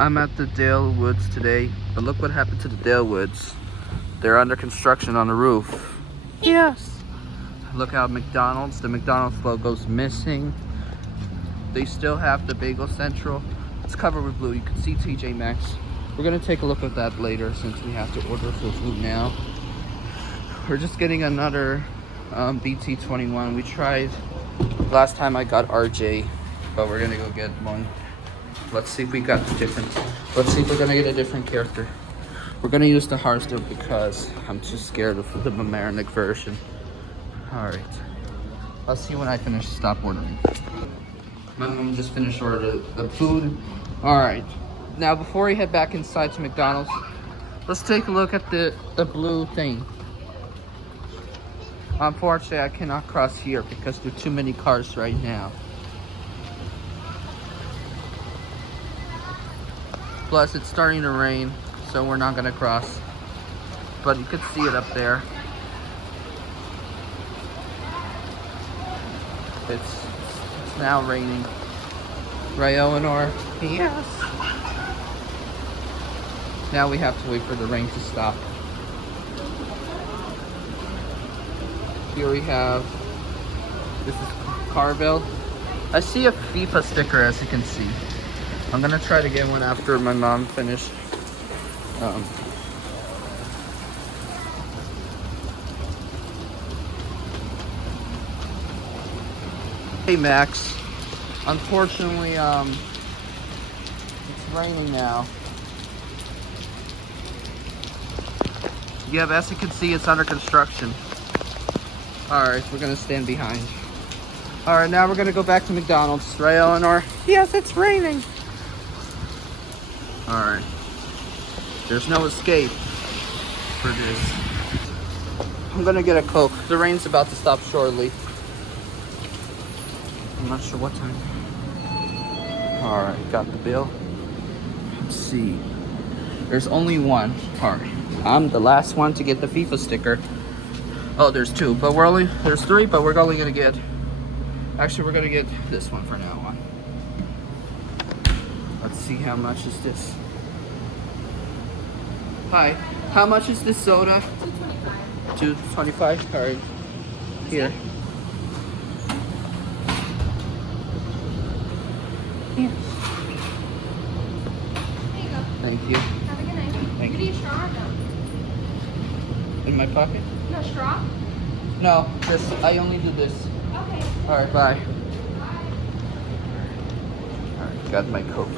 I'm at the Dalewoods today, but look what happened to the Dalewoods. They're under construction on the roof. Yes. Look how the McDonald's logo's missing. They still have the Bagel Central. It's covered with blue. You can see TJ Maxx. We're gonna take a look at that later since we have to order for food now. We're just getting another BT21. We tried last time. I got RJ, but we're gonna go get one. Let's see if we got different. Let's see if we're gonna get a different character. We're gonna use the Hartsdale because I'm too scared of the Mamaroneck version. All right. I'll see you when I stop ordering. My mom just finished ordering the food. All right. Now before we head back inside to McDonald's, let's take a look at the blue thing. Unfortunately, I cannot cross here because there are too many cars right now. Plus, it's starting to rain, so we're not gonna cross. But you can see it up there. It's now raining. Right, Elinor? Yes. Now we have to wait for the rain to stop. Here we have, this is Carvel. I see a FIFA sticker, as you can see. I'm gonna try to get one after my mom finished. Hey Max, unfortunately, it's raining now. Yeah, but as you can see, it's under construction. Alright, we're gonna stand behind. Alright, now we're gonna go back to McDonald's, right, Elinor? Yes, it's raining. Alright. There's no escape for this. I'm gonna get a Coke. The rain's about to stop shortly. I'm not sure what time. Alright, got the bill. Let's see. There's only one. Alright. I'm the last one to get the FIFA sticker. Oh, there's two, but there's three, but we're only gonna get, actually we're gonna get this one for now on. Let's see, how much is this? Hi, how much is this soda? $2.25. $2.25, all right. Here. Here. There you go. Thank you. Have a good night. Thank You you. need a straw or no? In my pocket? No straw? No, just, I only do this. Okay. All right, bye. All right, got my Coke.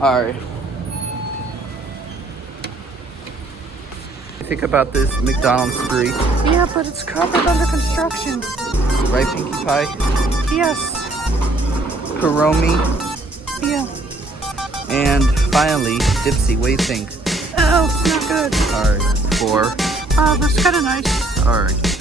All right. Think about this McDonald's free. Yeah, but it's covered under construction. Right, Pinkie Pie? Yes. Karomi. Yeah. And finally, Dipsy. What do you think? Oh, it's not good. All right, 4. That's kind of nice. All right.